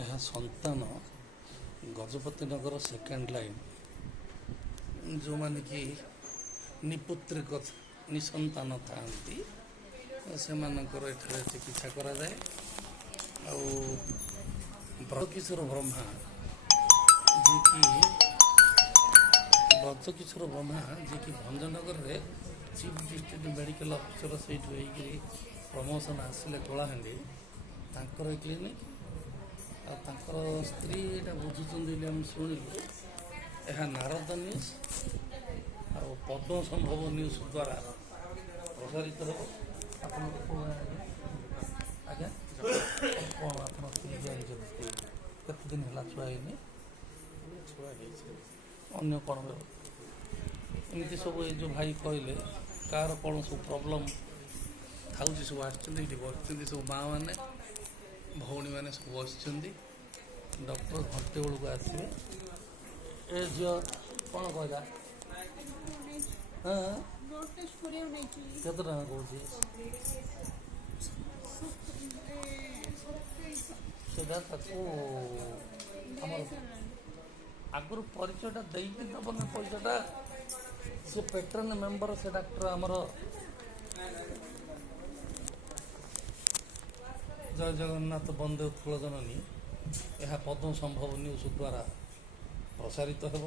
ଏହା ସନ୍ତାନ ଗଜପତି ନଗର second line ଯେଉଁମାନେ କି ନିପୁତ୍ରିକ ନିସନ୍ତାନ ଥାଆନ୍ତି ସେମାନଙ୍କର ଏଠାରେ ଚିକିତ୍ସା କରାଯାଏ। ଆଉ ବ୍ରଜକିଶୋର ବ୍ରହ୍ମା ଯିଏକି ଭଞ୍ଜନଗରରେ ଚିଫ୍ ଡିଷ୍ଟ୍ରିକ୍ଟ ମେଡ଼ିକାଲ ଅଫିସର ସେଇଠୁ ହେଇକିରି ପ୍ରମୋସନ୍ ଆସିଲେ କଳାହାଣ୍ଡି, ତାଙ୍କର କ୍ଲିନିକ୍ ଆଉ ତାଙ୍କର ସ୍ତ୍ରୀ ଏଇଟା ବୁଝୁଛନ୍ତି ବୋଲି ଆମେ ଶୁଣିଲୁ। ଏହା ନାରଦ ନ୍ୟୁଜ୍ ଆଉ ପଦ୍ମ ସମ୍ଭବ ନ୍ୟୁଜ୍ ଦ୍ୱାରା ପ୍ରସାରିତ ହେବ। ଆପଣଙ୍କୁ ଆଜ୍ଞା କ'ଣ ଆପଣ ଜାଣିଛନ୍ତି କେତେ ଦିନ ହେଲା ଛୁଆ ହେଇନି? ଛୁଆ ହେଇଛି ଅନ୍ୟ କ'ଣ ଏମିତି ସବୁ ଏଇ ଯେଉଁ ଭାଇ କହିଲେ କାହାର କ'ଣ ସବୁ ପ୍ରୋବ୍ଲେମ୍ ଥାଉଛି ସବୁ ଆସିଛନ୍ତି ଏଇଠି ବସିଛନ୍ତି ସବୁ ମାଆମାନେ ଭଉଣୀମାନେ ସବୁ ବସିଛନ୍ତି। ଡକ୍ଟର ଘଣ୍ଟେ ବେଳକୁ ଆସିବେ। ଏ ଝିଅ କ'ଣ କହିଲା? ହଁ କେତେ ଟଙ୍କା କହୁଛି? ସେଟା ତାକୁ ଆମର ଆଗରୁ ପରିଚୟଟା ଦେଇକି ଦେବ ନା ପଇସାଟା। ସେ ପେଟ୍ରୋନ ମେମ୍ବର ସେ ଡାକ୍ତର ଆମର ଜୟ ଜଗନ୍ନାଥ ବନ୍ଦେ ଉତ୍କଳ ଜନନୀ। ଏହା ପଦ୍ମ ସମ୍ଭବ ନ୍ୟୁଜ୍ ଦ୍ୱାରା ପ୍ରସାରିତ ହେବ।